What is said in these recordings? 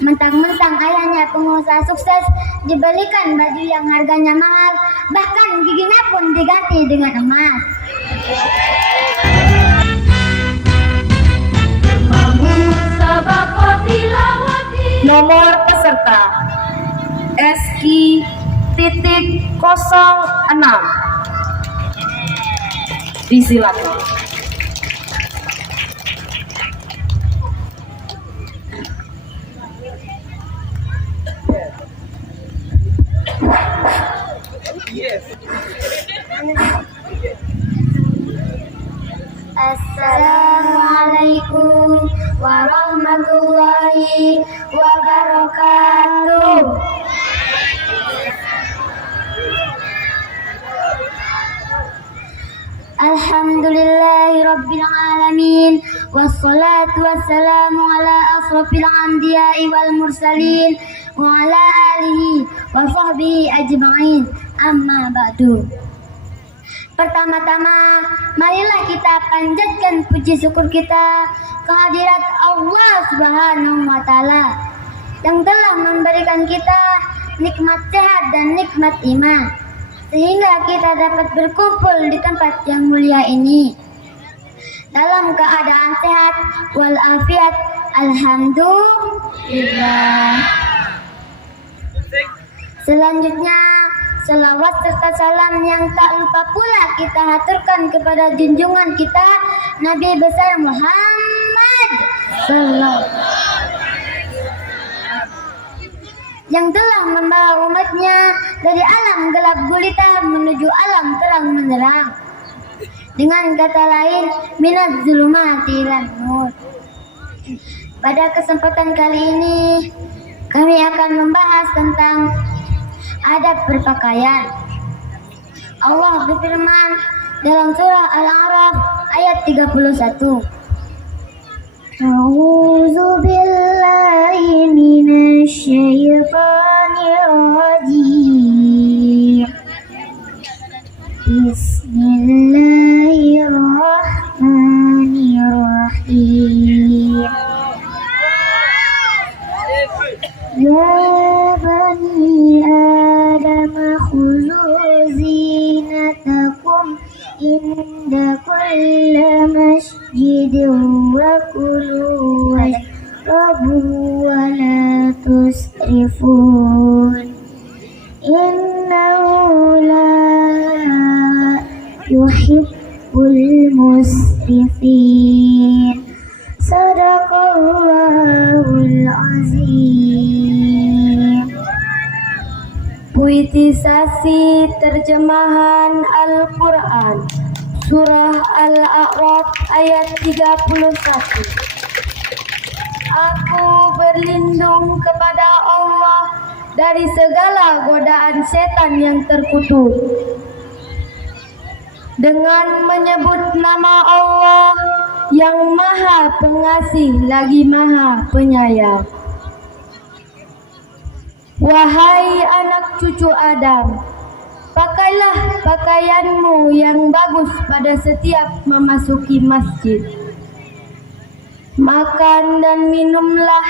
Mentang-mentang ayahnya pengusaha sukses dibelikan baju yang harganya mahal, bahkan giginya pun diganti dengan emas. Nomor peserta SQ.06. Disilakan. Assalamualaikum warahmatullahi wabarakatuh. Alhamdulillahirabbil alamin, wassalatu wassalamu ala asrofil anbiya'i wal mursalin wa ala alihi wa sahbihi ajma'in. Amma ba'du. Pertama-tama, marilah kita panjatkan puji syukur kita kehadirat Allah Subhanahu wa taala yang telah memberikan kita nikmat sehat dan nikmat iman, sehingga kita dapat berkumpul di tempat yang mulia ini dalam keadaan sehat walafiat. Alhamdulillah. Selanjutnya, selawat serta salam yang tak lupa pula kita haturkan kepada junjungan kita Nabi besar Muhammad yang telah membawa umatnya dari alam gelap gulita menuju alam terang menerang. Dengan kata lain, minaz zulumati ilan nur. Pada kesempatan kali ini, kami akan membahas tentang adab berpakaian. Allah berfirman dalam surah Al-A'raf ayat 31. A'udzu billahi minasy syaithanir rajim. Bismillahirrahmanirrahim. Ya bani Adam khudhu zinatakum inda kulli masjidin wa kulu washrabu wa la tusrifun innahu la yuhibbul musrifin. Sadaqallahul azim. Puitisasi terjemahan Al-Quran Surah Al-A'raf ayat 31. Aku berlindung kepada Allah dari segala godaan setan yang terkutuk, dengan menyebut nama Allah yang Maha Pengasih lagi Maha Penyayang. Wahai anak cucu Adam, pakailah pakaianmu yang bagus pada setiap memasuki masjid. Makan dan minumlah,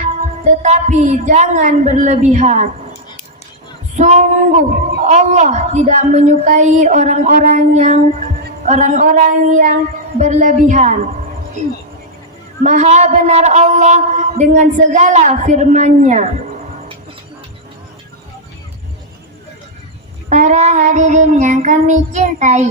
tetapi jangan berlebihan. Sungguh Allah tidak menyukai orang-orang yang berlebihan. Maha benar Allah dengan segala firman-Nya. Para hadirin yang kami cintai,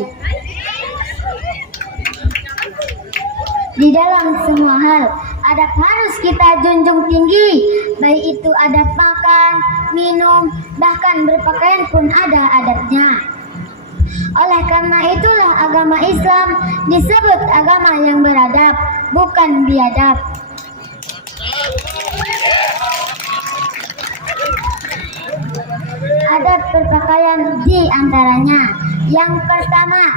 di dalam semua hal adab harus kita junjung tinggi, baik itu adab makan, minum, bahkan berpakaian pun ada adabnya. Oleh karena itulah agama Islam disebut agama yang beradab, bukan biadab. Adab berpakaian di antaranya. Yang pertama,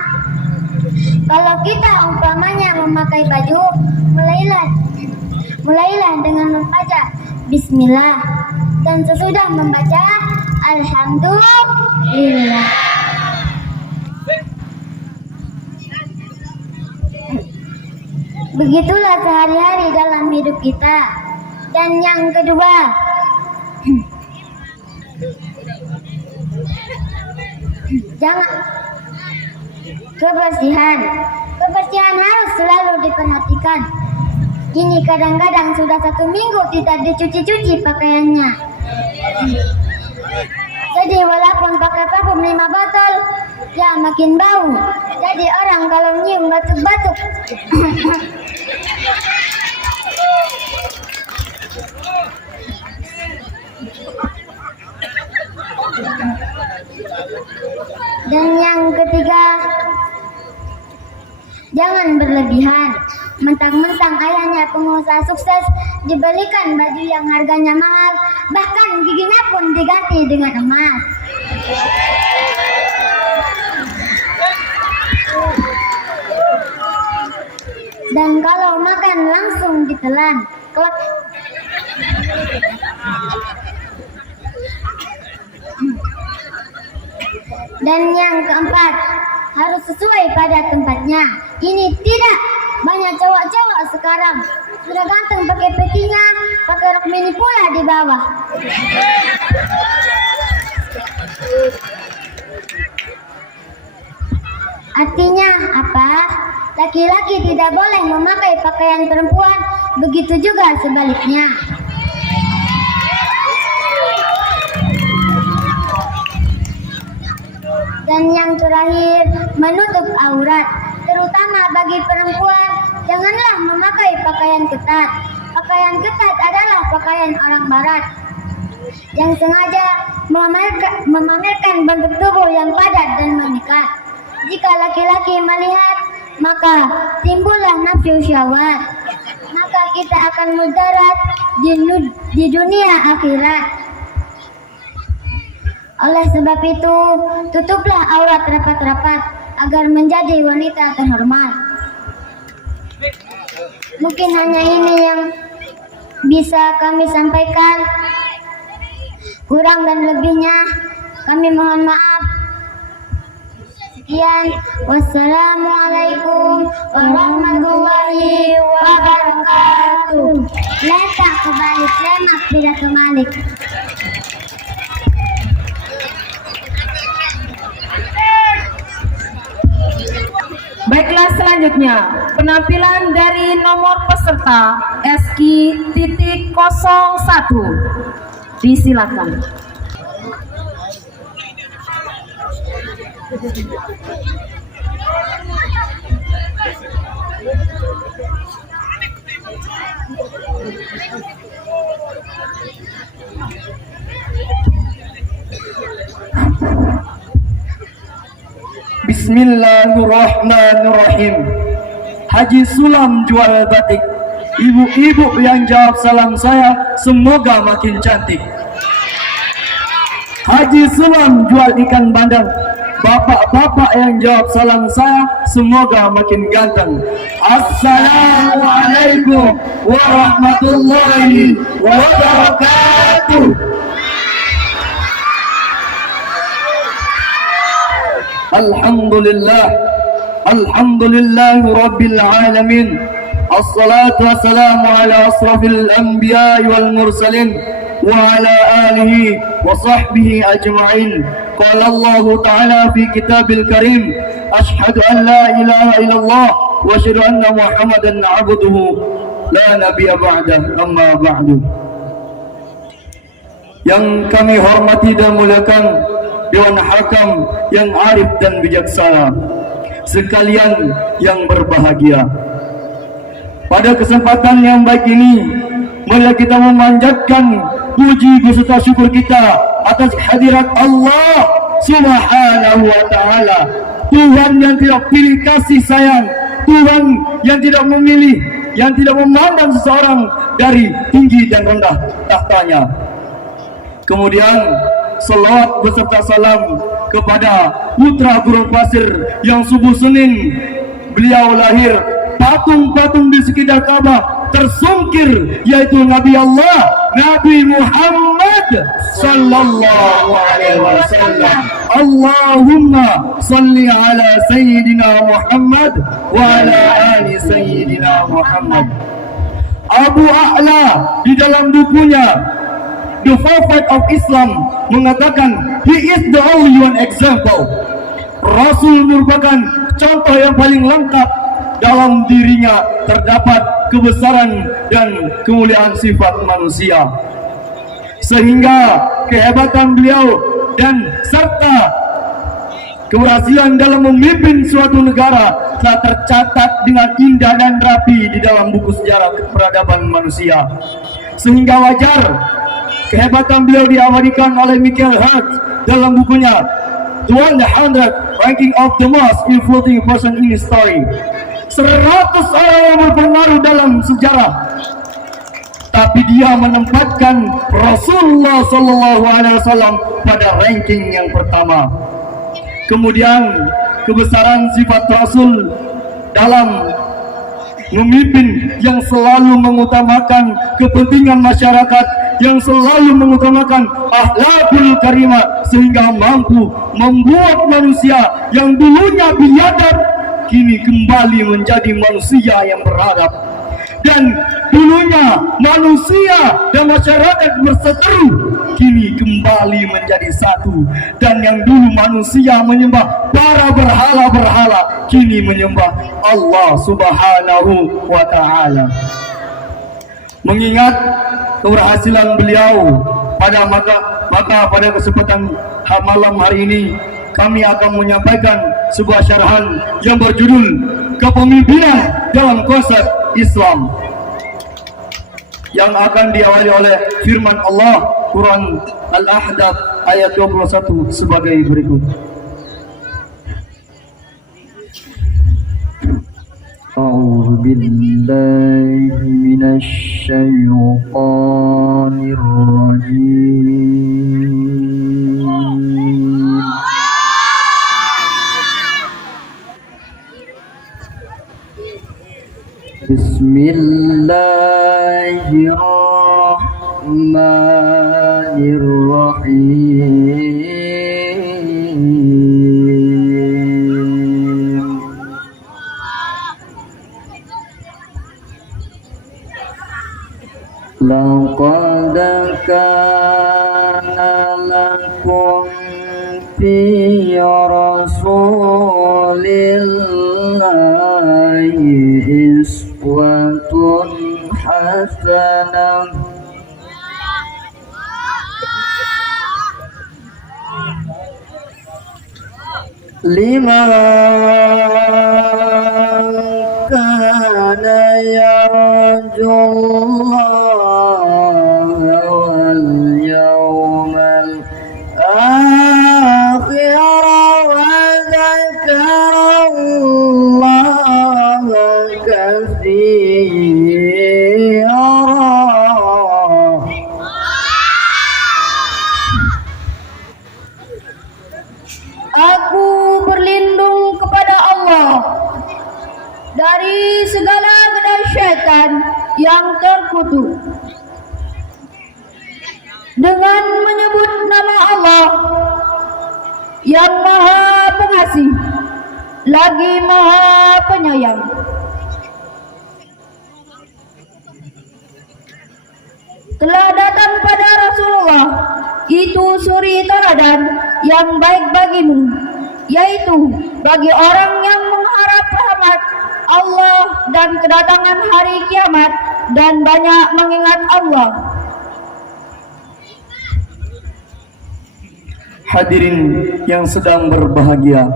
kalau kita umpamanya memakai baju, mulailah dengan membaca Bismillah, dan sesudah membaca Alhamdulillah. Begitulah sehari-hari dalam hidup kita. Dan yang kedua, Jangan kebersihan. Kebersihan harus selalu diperhatikan. Ini kadang-kadang sudah 1 minggu tidak dicuci-cuci pakaiannya. Jadi walaupun pakai parfum 5 botol, ya makin bau. Jadi orang kalau nyium batuk-batuk. Dan yang ketiga, jangan berlebihan. Mentang-mentang ayahnya pengusaha sukses, dibelikan baju yang harganya mahal, bahkan giginya pun diganti dengan emas. Dan kalau makan langsung ditelan. Klak. Dan yang keempat, harus sesuai pada tempatnya. Ini tidak. Banyak cowok-cowok sekarang sudah ganteng pakai petinya, pakai rok mini pula di bawah. Artinya apa? Laki-laki tidak boleh memakai pakaian perempuan, begitu juga sebaliknya. Dan yang terakhir, menutup aurat, terutama bagi perempuan. Janganlah memakai pakaian ketat. Pakaian ketat adalah pakaian orang barat yang sengaja memamerkan bentuk tubuh yang padat dan mengikat. Jika laki-laki melihat, maka timbullah nafsu syahwat. Maka kita akan mudarat di dunia akhirat. Oleh sebab itu, tutuplah aurat rapat-rapat agar menjadi wanita terhormat. Mungkin hanya ini yang bisa kami sampaikan. Kurang dan lebihnya kami mohon maaf. Sekian. Wassalamualaikum warahmatullahi wabarakatuh. Letak kebalik, lemak tidak kebalik. Baiklah, selanjutnya penampilan dari nomor peserta SQ.01. Disilakan. Bismillahirrahmanirrahim. Haji Sulam jual batik. Ibu-ibu yang jawab salam saya semoga makin cantik. Haji Sulam jual ikan bandeng. Bapak-bapak yang jawab salam saya semoga makin ganteng. Assalamualaikum warahmatullahi wabarakatuh. Alhamdulillah Rabbil Alamin. Assalatu wassalamu ala asrafil anbiya wal mursalin wa ala alihi wa sahbihi ajma'in. Qala Allah Ta'ala fi kitabil karim, ashhadu an la ilaha illallah wa ashhadu anna Muhammadan abduhu la nabiyya ba'dah, amma ba'du. Yang kami hormati dan muliakan Dewan Hakam yang arif dan bijaksana, sekalian yang berbahagia. Pada kesempatan yang baik ini, marilah kita memanjatkan puji beserta syukur kita atas hadirat Allah Subhanahu wa Ta'ala, Tuhan yang tidak pilih kasih sayang, Tuhan yang tidak memilih, yang tidak memandang seseorang dari tinggi dan rendah tahtanya. Kemudian salawat beserta salam kepada putra gurun pasir yang subuh Senin beliau lahir, patung-patung di sekitar Ka'bah tersungkir, yaitu Nabi Allah Nabi Muhammad sallallahu alaihi wasallam. Allahumma salli ala sayyidina Muhammad wa ala ali sayyidina Muhammad. Abu A'la di dalam bukunya the prophet of Islam, mengatakan he is the only one example. Rasul merupakan contoh yang paling lengkap. Dalam dirinya terdapat kebesaran dan kemuliaan sifat manusia, sehingga kehebatan beliau dan serta keberhasilan dalam memimpin suatu negara telah tercatat dengan indah dan rapi di dalam buku sejarah peradaban manusia. Sehingga wajar kehebatan beliau diabadikan oleh Michael Hart dalam bukunya The 100 Ranking of the Most Influential Person in History. 100 orang yang berpengaruh dalam sejarah, tapi dia menempatkan Rasulullah SAW pada ranking yang pertama. Kemudian kebesaran sifat Rasul dalam memimpin yang selalu mengutamakan kepentingan masyarakat, yang selalu mengutamakan akhlakul karimah, sehingga mampu membuat manusia yang dulunya biadab kini kembali menjadi manusia yang beradab. Dan dulunya manusia dan masyarakat berseteru kini kembali menjadi satu. Dan yang dulu manusia menyembah para berhala-berhala kini menyembah Allah Subhanahu wa ta'ala. Mengingat keberhasilan beliau maka pada kesempatan malam hari ini kami akan menyampaikan sebuah syarahan yang berjudul Kepemimpinan dalam Konsep Islam, yang akan diawali oleh firman Allah Quran Al-Ahzab ayat 21 sebagai berikut. A'udzu billahi minasy syaithanir rajim. Bismillahirrahmanirrahim. Laqad kana lakum fi rasulillahi uswatun hasanah liman kana yarjullaha wal yawmal akhir wa dzakarallaha katsira. Aku berlindung kepada Allah dari segala godaan syaitan yang terkutuk dengan menyebut nama Allah yang Maha Pengasih lagi Maha Penyayang. Telah datang pada Rasulullah itu suri teladan yang baik bagimu, yaitu bagi orang yang mengharap rahmat Allah dan kedatangan hari kiamat dan banyak mengingat Allah. Hadirin yang sedang berbahagia,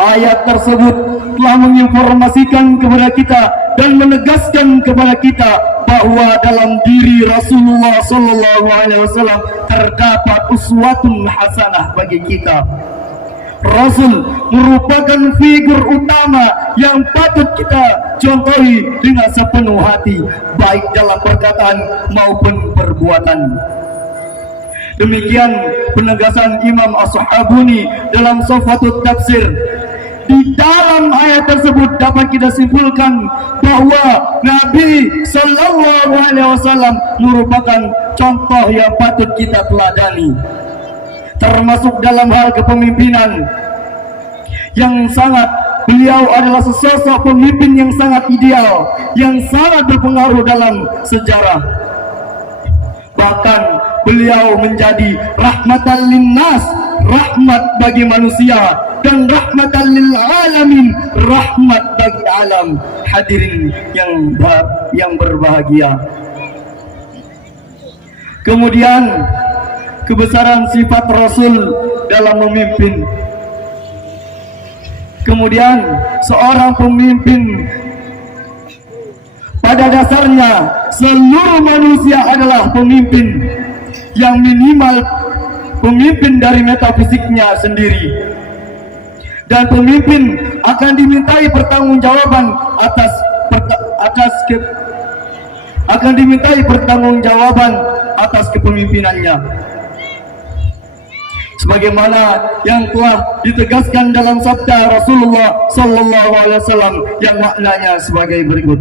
ayat tersebut telah menginformasikan kepada kita dan menegaskan kepada kita bahwa dalam diri Rasulullah SAW terdapat uswatun hasanah bagi kita. Rasul merupakan figur utama yang patut kita contohi dengan sepenuh hati, baik dalam perkataan maupun perbuatan. Demikian penegasan Imam As-Sahabuni dalam Safatul Tafsir. Di dalam ayat tersebut dapat kita simpulkan bahwa Nabi Sallallahu Alaihi Wasallam merupakan contoh yang patut kita teladani, termasuk dalam hal kepemimpinan yang sangat. Beliau adalah sesosok pemimpin yang sangat ideal, yang sangat berpengaruh dalam sejarah. Bahkan beliau menjadi rahmatan linnas, rahmat bagi manusia, dan rahmatan lil alamin, rahmat bagi alam. Hadirin yang berbahagia. Kemudian kebesaran sifat Rasul dalam memimpin. Kemudian seorang pemimpin, pada dasarnya seluruh manusia adalah pemimpin, yang minimal pemimpin dari metafisiknya sendiri. Dan pemimpin akan dimintai pertanggungjawaban atas kepemimpinannya. Sebagaimana yang telah ditegaskan dalam sabda Rasulullah sallallahu alaihi wasallam yang maknanya sebagai berikut.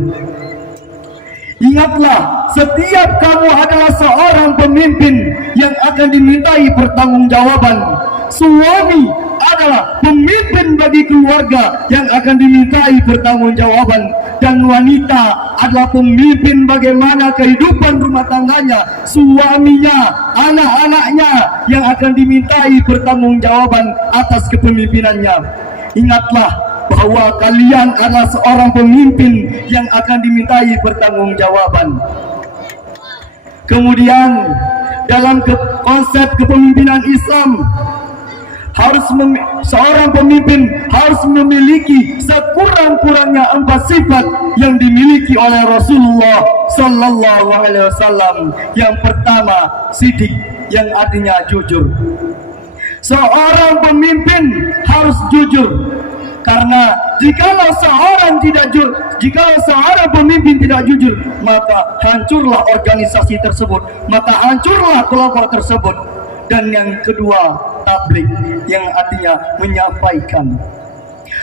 Ingatlah, setiap kamu adalah seorang pemimpin yang akan dimintai pertanggungjawaban. Suami adalah pemimpin bagi keluarga yang akan dimintai pertanggungjawaban, dan wanita adalah pemimpin bagaimana kehidupan rumah tangganya, suaminya, anak-anaknya yang akan dimintai pertanggungjawaban atas kepemimpinannya. Ingatlah bahwa kalian adalah seorang pemimpin yang akan dimintai pertanggungjawaban. Kemudian dalam konsep kepemimpinan Islam, seorang pemimpin harus memiliki sekurang-kurangnya 4 sifat yang dimiliki oleh Rasulullah sallallahu alaihi wasallam. Yang pertama, sidik, yang artinya jujur. Seorang pemimpin harus jujur, karena jikalau seorang pemimpin tidak jujur, maka hancurlah organisasi tersebut, maka hancurlah kelompok tersebut. Dan yang kedua, tabligh, yang artinya menyampaikan,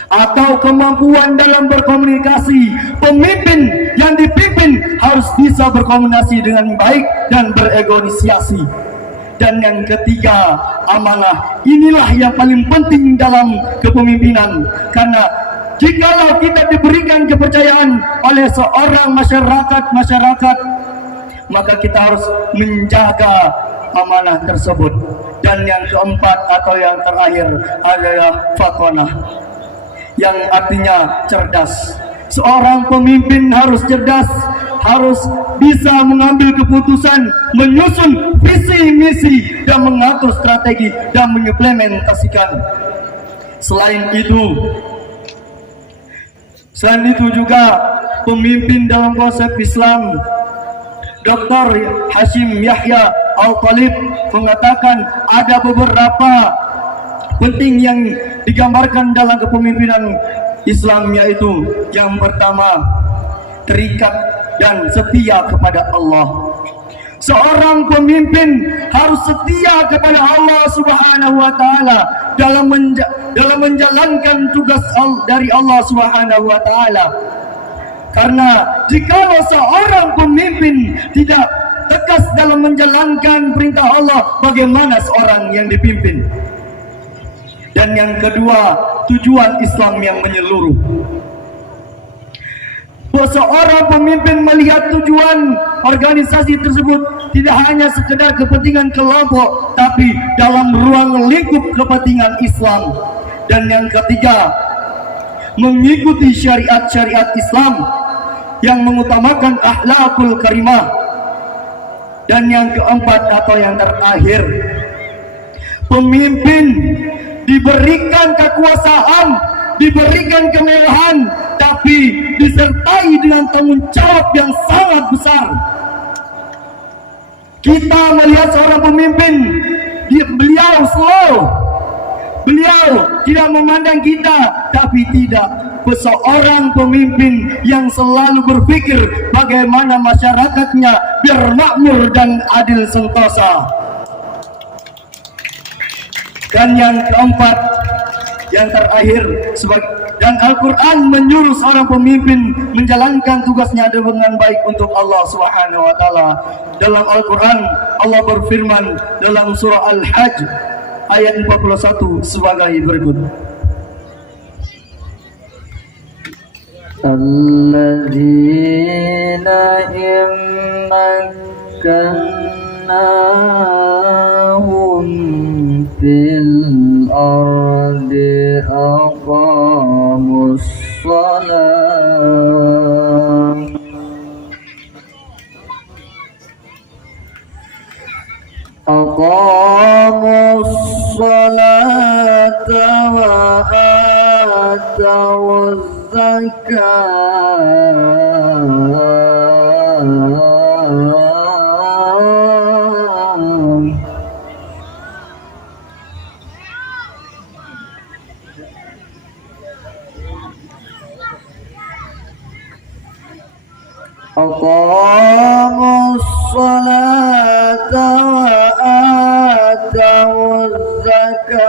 atau kemampuan dalam berkomunikasi. Pemimpin yang dipimpin harus bisa berkomunikasi dengan baik dan beregosiasi. Dan yang ketiga, amanah. Inilah yang paling penting dalam kepemimpinan, karena jikalau kita diberikan kepercayaan oleh seorang masyarakat, maka kita harus menjaga amanah tersebut. Dan yang keempat atau yang terakhir adalah fatonah, yang artinya cerdas. Seorang pemimpin harus cerdas, harus bisa mengambil keputusan, menyusun visi misi, dan mengatur strategi dan mengimplementasikan. Selain itu juga pemimpin dalam konsep Islam, Dr. Hashim Yahya Al-Talib mengatakan ada beberapa penting yang digambarkan dalam kepemimpinan Islam, yaitu yang pertama, terikat dan setia kepada Allah. Seorang pemimpin harus setia kepada Allah Subhanahu wa taala dalam menjalankan tugas dari Allah Subhanahu wa taala. Karena jikalau seorang pemimpin tidak tegas dalam menjalankan perintah Allah, bagaimana seorang yang dipimpin? Dan yang kedua, tujuan Islam yang menyeluruh. Seorang pemimpin melihat tujuan organisasi tersebut tidak hanya sekedar kepentingan kelompok, tapi dalam ruang lingkup kepentingan Islam. Dan yang ketiga, mengikuti syariat-syariat Islam yang mengutamakan akhlakul karimah. Dan yang keempat atau yang terakhir, pemimpin diberikan kekuasaan, diberikan kemewahan, tapi disertai dengan tanggung jawab yang sangat besar. Kita melihat seorang pemimpin, beliau slow, beliau tidak memandang kita, tapi tidak. Seorang pemimpin yang selalu berpikir bagaimana masyarakatnya biar makmur dan adil sentosa. Dan yang keempat, yang terakhir, dan Al-Quran menyuruh seorang pemimpin menjalankan tugasnya dengan baik untuk Allah Subhanahu wa taala. Dalam Al-Quran, Allah berfirman dalam surah Al-Hajj ayat 41 sebagai berikut. Alladzina immakkan مكناهم في الأرض أقاموا الصلاة وآتوا الزكاة أقاموا الصلاة وآتوا الزكاة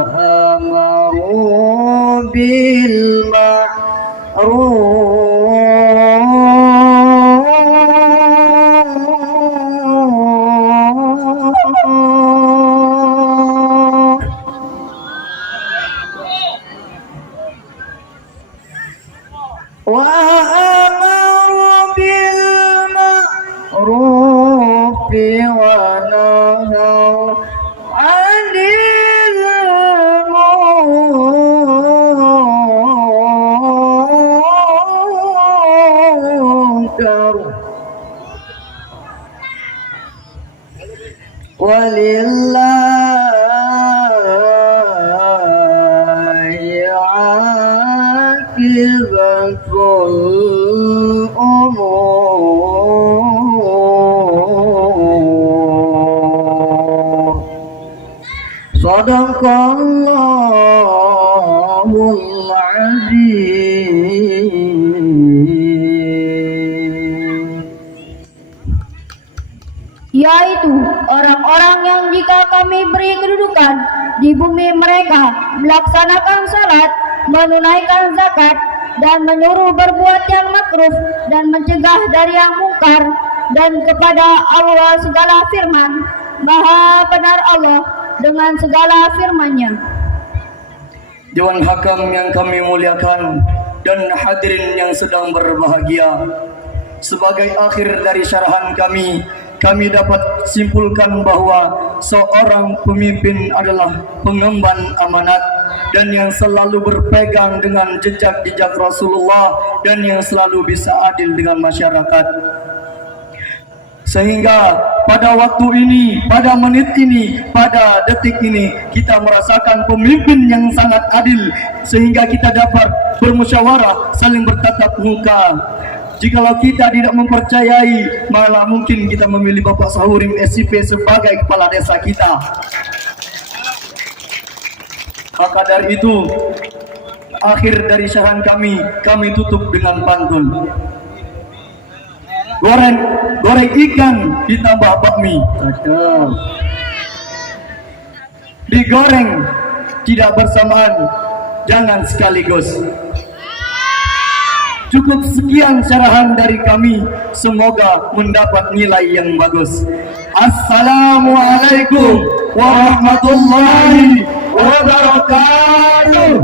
وأمروا بالمعروف وأمروا بالمعروف ونهوا عن المنكر ولله عاقبة الأمور صدق الله العظيم. Yaitu orang-orang yang jika kami beri kedudukan di bumi mereka melaksanakan salat, menunaikan zakat, dan menyuruh berbuat yang makruh dan mencegah dari yang mungkar, dan kepada Allah segala firman. Maha benar Allah dengan segala firman-Nya. Dewan Hakam yang kami muliakan dan hadirin yang sedang berbahagia, sebagai akhir dari syarahan kami dapat simpulkan bahwa seorang pemimpin adalah pengemban amanat dan yang selalu berpegang dengan jejak-jejak Rasulullah dan yang selalu bisa adil dengan masyarakat. Sehingga pada waktu ini, pada menit ini, pada detik ini kita merasakan pemimpin yang sangat adil sehingga kita dapat bermusyawarah, saling bertatap muka. Jikalau kita tidak mempercayai, malah mungkin kita memilih Bapak Sahurim SIP sebagai kepala desa kita. Maka dari itu, akhir dari syarahan kami tutup dengan pantun. Goreng ikan ditambah bakmi. Digoreng tidak bersamaan, jangan sekaligus. Cukup sekian syarahan dari kami, semoga mendapat nilai yang bagus. Assalamualaikum warahmatullahi wabarakatuh.